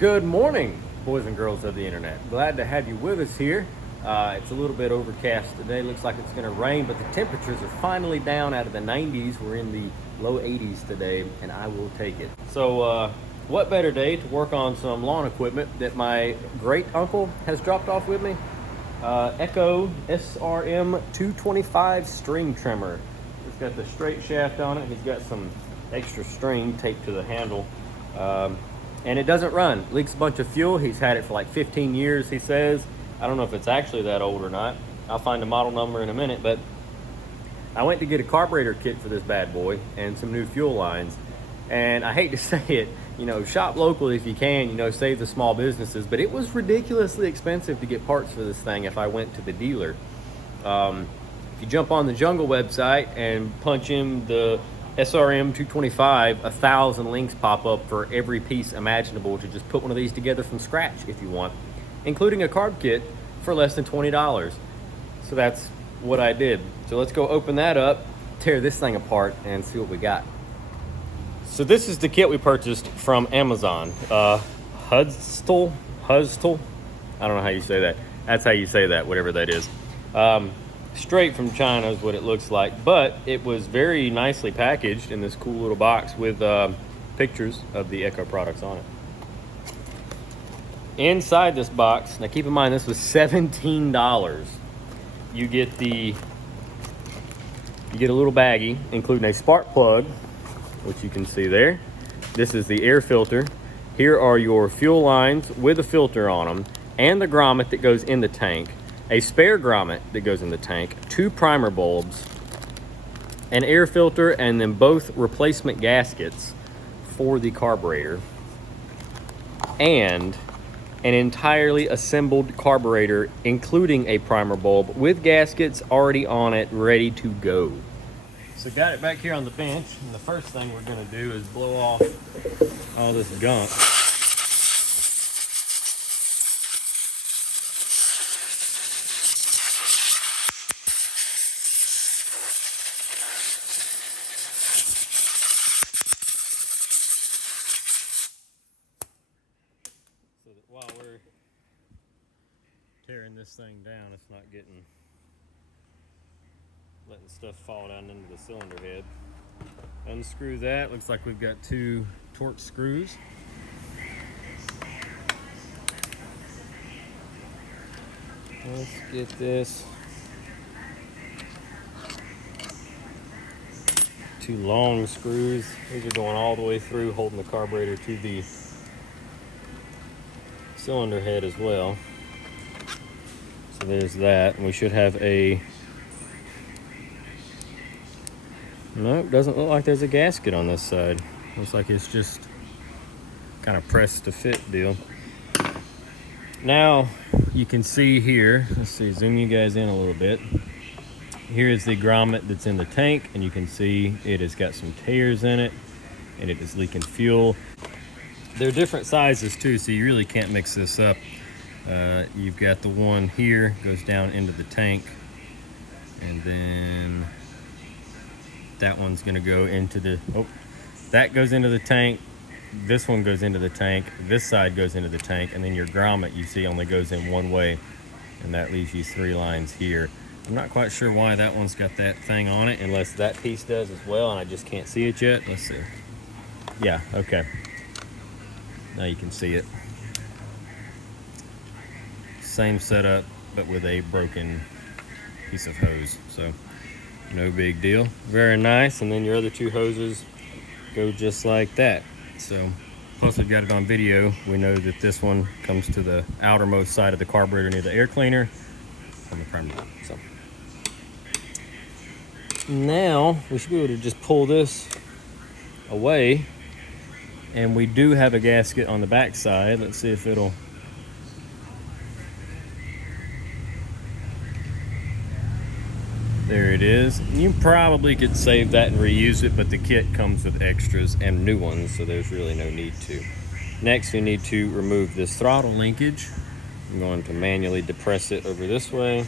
Good morning, boys and girls of the internet. Glad to have you with us here. It's a little bit overcast today. Looks like it's going to rain, but the temperatures are finally down out of the 90s. We're in the low 80s today, and I will take it. So, what better day to work on some lawn equipment that my great uncle has dropped off with me? Echo SRM 225 string trimmer. It's got the straight shaft on it. He's got some extra string taped to the handle. And it doesn't run. Leaks a bunch of fuel. He's had it for like 15 years, he says. I don't know if it's actually that old or not. I'll find the model number in a minute, but I went to get a carburetor kit for this bad boy and some new fuel lines. And I hate to say it, shop local if you can, save the small businesses, but it was ridiculously expensive to get parts for this thing if I went to the dealer. If you jump on the Jungle website and punch in the SRM 225, 1,000 links pop up for every piece imaginable to just put one of these together from scratch if you want, including a carb kit for less than $20. So that's what I did. So let's go open that up, tear this thing apart, and see what we got. So this is the kit we purchased from Amazon. Hudstel? I don't know how you say that. That's how you say that, whatever that is. Straight from China is what it looks like, but it was very nicely packaged in this cool little box with pictures of the Echo products on it. Inside this box, now keep in mind this was $17. You get a little baggie including a spark plug, which you can see there. This is the air filter. Here are your fuel lines with a filter on them and the grommet that goes in the tank. A spare grommet that goes in the tank, 2 primer bulbs, an air filter, and then both replacement gaskets for the carburetor, and an entirely assembled carburetor, including a primer bulb with gaskets already on it, ready to go. So got it back here on the bench, and the first thing we're gonna do is blow off all this gunk. So that while we're tearing this thing down, it's not letting stuff fall down into the cylinder head. Unscrew that. Looks like we've got 2 Torx screws. Let's get this. 2 long screws. These are going all the way through, holding the carburetor to the cylinder head as well. So there's that. And we should have Nope, doesn't look like there's a gasket on this side. Looks like it's just kind of pressed to fit deal. Now you can see here, let's see, zoom you guys in a little bit. Here is the grommet that's in the tank, and you can see it has got some tears in it and it is leaking fuel. They're different sizes too, so you really can't mix this up. You've got the one here goes down into the tank, and then that one's gonna go into that goes into the tank. This one goes into the tank. This side goes into the tank, and then your grommet, you see, only goes in one way, and that leaves you 3 lines here. I'm not quite sure why that one's got that thing on it, unless that piece does as well, and I just can't see it yet. Let's see. Yeah, okay. Now you can see it. Same setup, but with a broken piece of hose, so no big deal. Very nice. And then your other 2 hoses go just like that. So plus we've got it on video. We know that this one comes to the outermost side of the carburetor near the air cleaner on the primer. So now we should be able to just pull this away, and we do have a gasket on the back side. Let's see if it'll. There it is. You probably could save that and reuse it, but the kit comes with extras and new ones, so there's really no need to. Next, we need to remove this throttle linkage. I'm going to manually depress it over this way.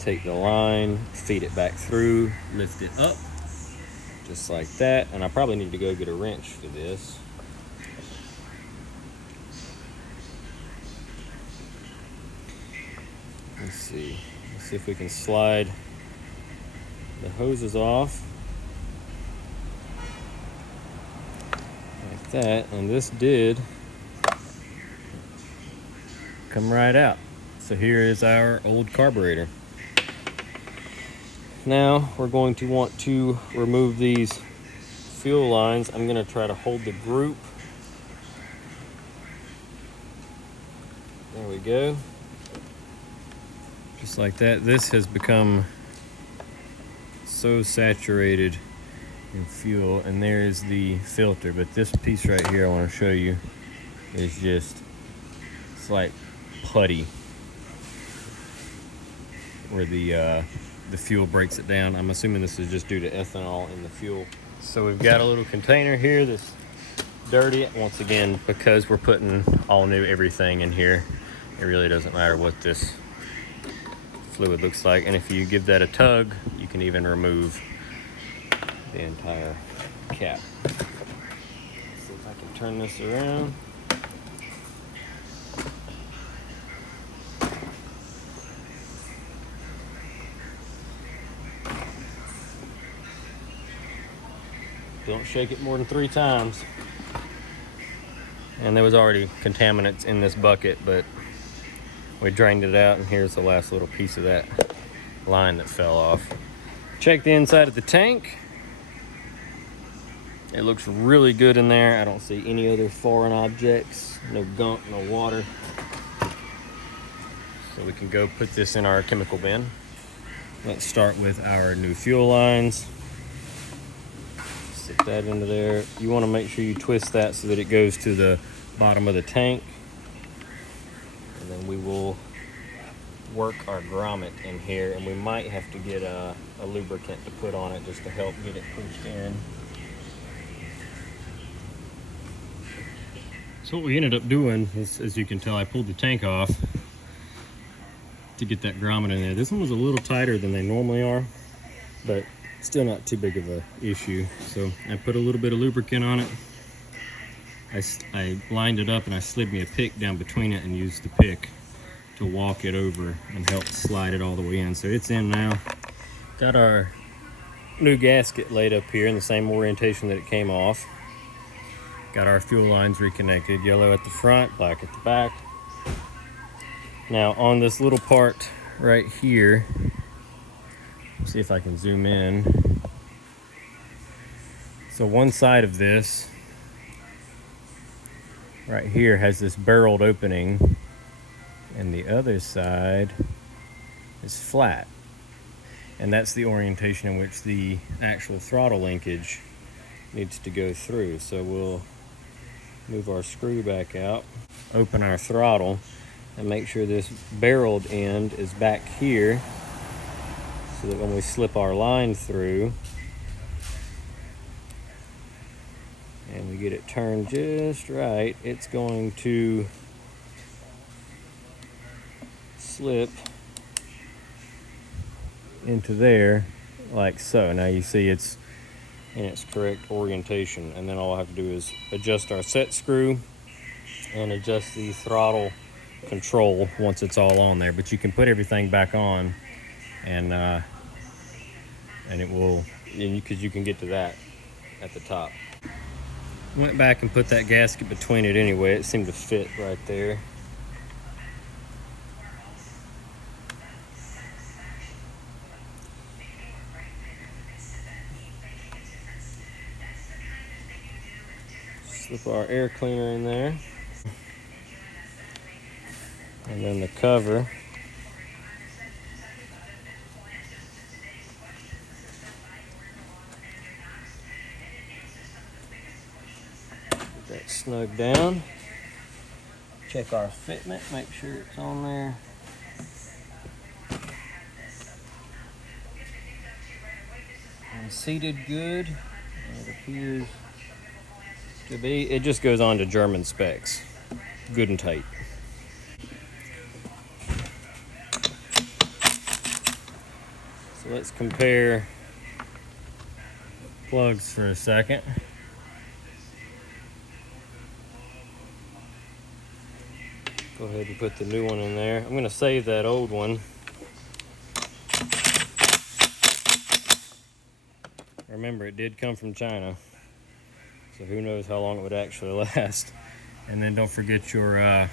Take the line, feed it back through, lift it up, just like that. And I probably need to go get a wrench for this. Let's see. Let's see if we can slide the hoses off. Like that. And this did come right out. So here is our old carburetor. Now we're going to want to remove these fuel lines. I'm going to try to hold the group. There we go. Just like that. This has become so saturated in fuel, and there is the filter. But this piece right here I want to show you is just, it's like putty where the fuel breaks it down. I'm assuming this is just due to ethanol in the fuel. So we've got a little container here that's dirty. Once again, because we're putting all new everything in here, it really doesn't matter what this fluid looks like. And if you give that a tug, you can even remove the entire cap. Let's see if I can turn this around. Don't shake it more than 3 times. And there was already contaminants in this bucket, but we drained it out, and here's the last little piece of that line that fell off. Check the inside of the tank. It looks really good in there. I don't see any other foreign objects, no gunk, no water. So we can go put this in our chemical bin. Let's start with our new fuel lines. Stick that into there. You want to make sure you twist that so that it goes to the bottom of the tank. And then we will work our grommet in here, and we might have to get a lubricant to put on it just to help get it pushed in. So what we ended up doing is, as you can tell, I pulled the tank off to get that grommet in there. This one was a little tighter than they normally are, but still not too big of a issue. So I put a little bit of lubricant on it. I lined it up, and I slid me a pick down between it and used the pick to walk it over and help slide it all the way in. So it's in now. Got our new gasket laid up here in the same orientation that it came off. Got our fuel lines reconnected, yellow at the front, black at the back. Now on this little part right here, see if I can zoom in. So one side of this right here has this barreled opening, and the other side is flat. And that's the orientation in which the actual throttle linkage needs to go through. So we'll move our screw back out, open our throttle, and make sure this barreled end is back here so that when we slip our line through and we get it turned just right, it's going to slip into there like so. Now you see it's in its correct orientation, and then all I have to do is adjust our set screw and adjust the throttle control once it's all on there. But you can put everything back on, and it will, because you can get to that at the top. Went back and put that gasket between it anyway. It seemed to fit right there. Slip our air cleaner in there. And then the cover. Get that snug down. Check our fitment, make sure it's on there. And seated good. It appears to be. It just goes on to German specs. Good and tight. So let's compare plugs for a second. Go ahead and put the new one in there. I'm going to save that old one Remember, it did come from China, so who knows how long it would actually last. And then don't forget your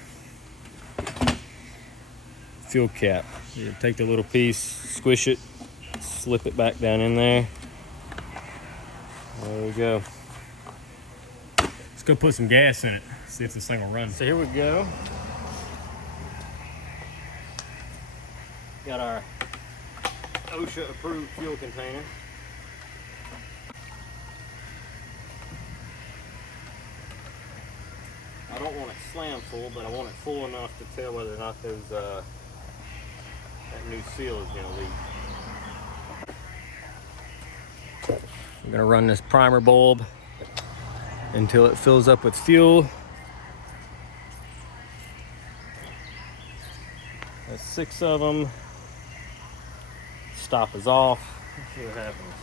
fuel cap. You take the little piece, squish it, slip it back down in there. There we go. Let's go put some gas in it, see if this thing will run. So here we go. Got our OSHA approved fuel container. I don't want it slam full, but I want it full enough to tell whether or not those that new seal is going to leak. I'm going to run this primer bulb until it fills up with fuel. That's 6 of them. Stop is off. Let's see what happens.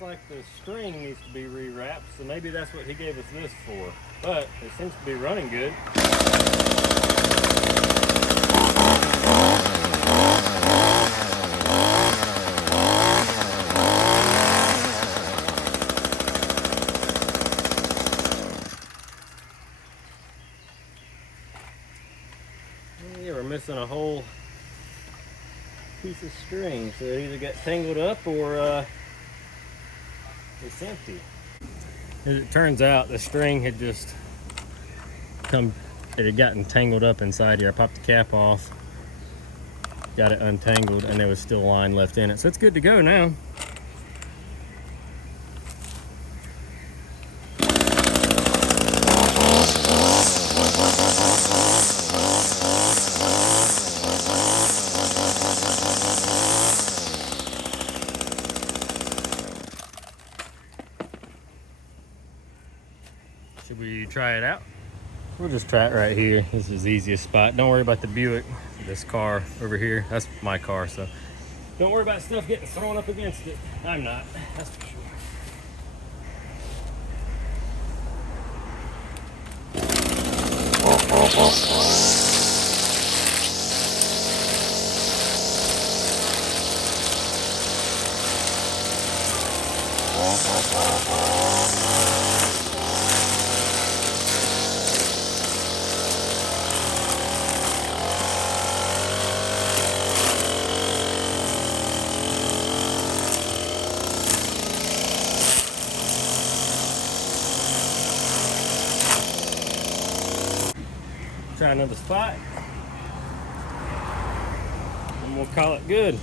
Like the string needs to be rewrapped, so maybe that's what he gave us this for. But it seems to be running good. Yeah, we're missing a whole piece of string, so it either got tangled up or it's empty. As it turns out, the string had just it had gotten tangled up inside here. I popped the cap off, got it untangled, and there was still line left in it. So it's good to go now. Should we try it out? We'll just try it right here. This is the easiest spot. Don't worry about the Buick. This car over here, that's my car, so don't worry about stuff getting thrown up against it. I'm not, that's for sure. Try another spot, and we'll call it good.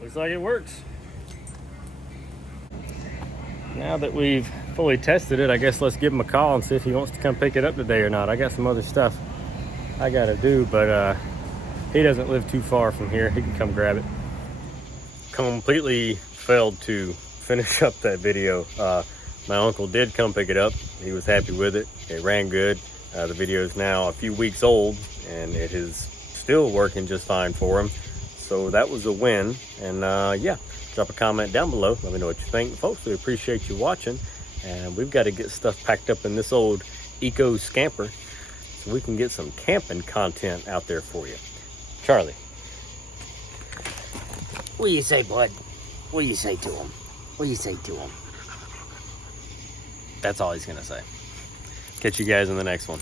Looks like it works. Now that we've fully tested it, I guess let's give him a call and see if he wants to come pick it up today or not. I got some other stuff I gotta do, but he doesn't live too far from here. He can come grab it. completely failed to finish up that video. My uncle did come pick it up. He was happy with it. It ran good. The video is now a few weeks old and it is still working just fine for him. So that was a win. And yeah, drop a comment down below. Let me know what you think. Folks, we appreciate you watching. And we've got to get stuff packed up in this old eco scamper so we can get some camping content out there for you. Charlie. What do you say, bud? What do you say to him? What do you say to him? That's all he's going to say. Catch you guys in the next one.